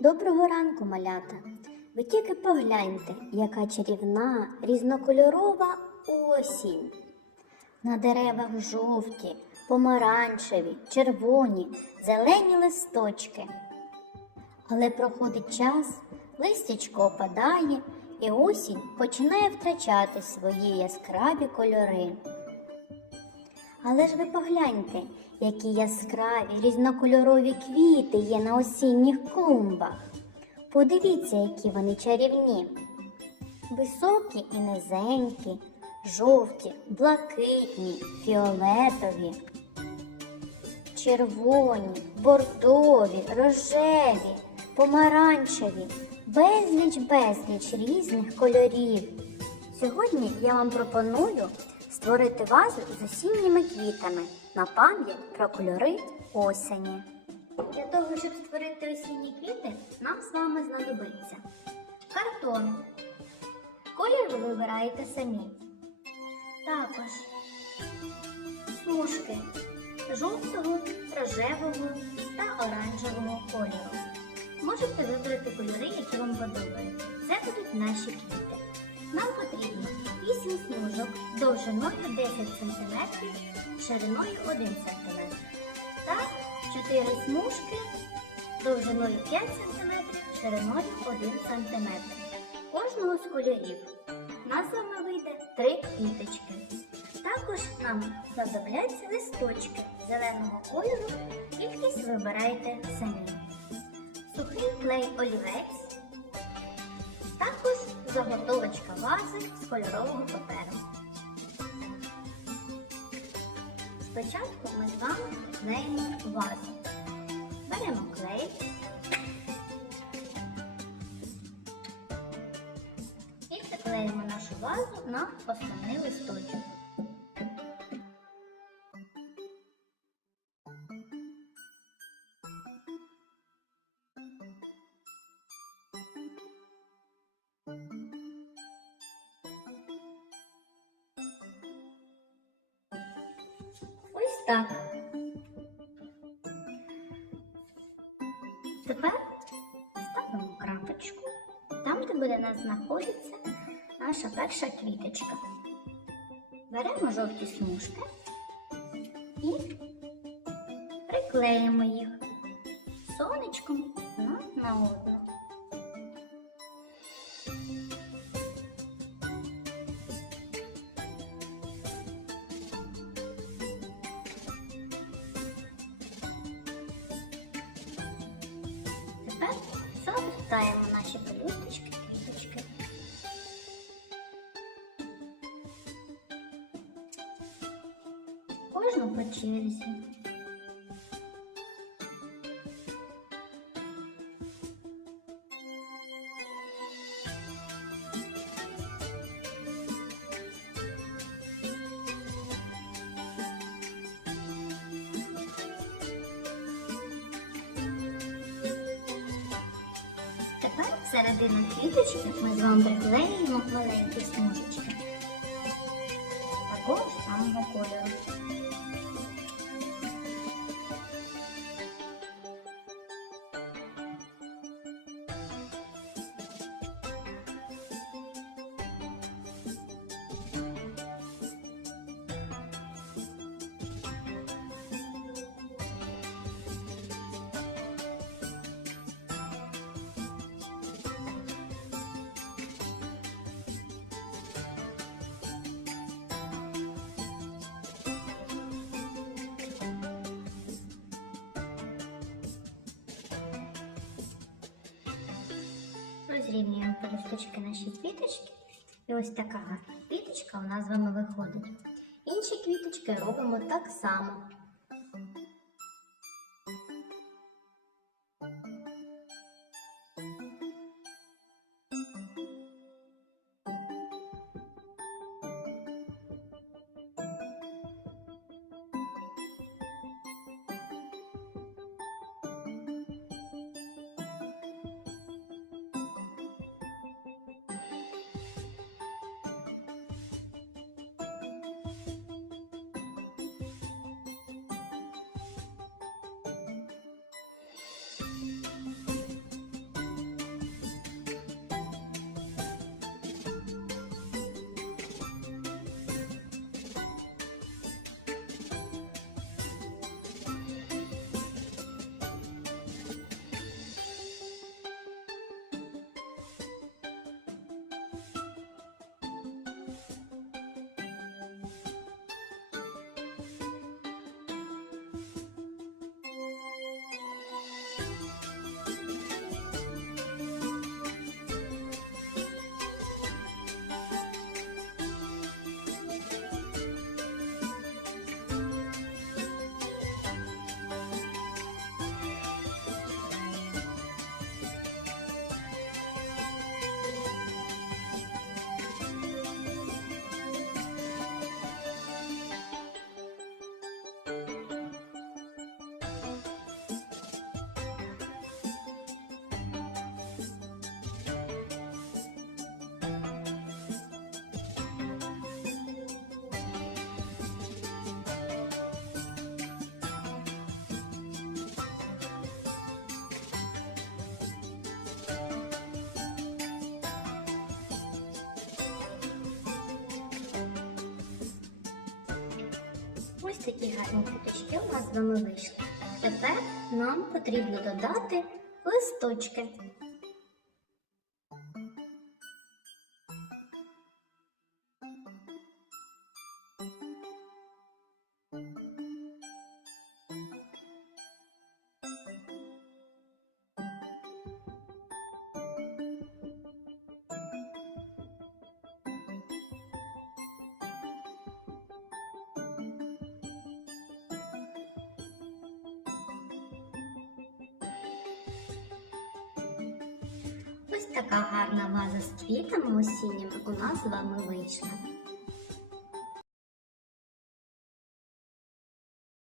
Доброго ранку, малята! Ви тільки погляньте, яка чарівна, різнокольорова осінь. На деревах жовті, помаранчеві, червоні, зелені листочки. Але проходить час, листячко опадає, і осінь починає втрачати свої яскраві кольори. Але ж ви погляньте, які яскраві різнокольорові квіти є на осінніх клумбах. Подивіться, які вони чарівні. Високі і низенькі, жовті, блакитні, фіолетові, червоні, бордові, рожеві, помаранчеві, безліч безліч різних кольорів. Сьогодні я вам пропоную створити вазу з осінніми квітами на пам'ять про кольори осені. Для того, щоб створити осінні квіти, нам з вами знадобиться картон. Колір ви вибираєте самі. Також смужки жовтого, рожевого та оранжевого кольору. Можете вибрати кольори, які вам подобаються. Це будуть наші квіти. 8 смужок довжиною 10 см, шириною 1 см та 4 смужки довжиною 5 см, шириною 1 см. Кожного з кольорів нас з вийде 3 квіточки. Також нам знадобляться листочки зеленого кольору, кількість вибирайте самі. Сухий клей олівець, заготовочка вази з кольорового паперу. Спочатку ми з вами клеїмо вазу. Беремо клей. І приклеїмо нашу вазу на основний листочок. Ось так. Тепер ставимо крапочку там, де буде нас знаходитися наша перша квіточка. Беремо жовті смужки і приклеїмо їх сонечком на одну. Завертаємо наші пелюсточки, квіточки. Кожну по черзі. Всередину квіточки ми з вами приклеїмо маленькі смужечки. Такого ж самого кольору. Розрівнюємо листочки наші квіточки. І ось така квіточка у нас з вами виходить. Інші квіточки робимо так само. Такі гарні квіточки у нас з вами вийшли. Тепер нам потрібно додати листочки. Ось така гарна ваза з квітами осінніми у нас з вами вийшла.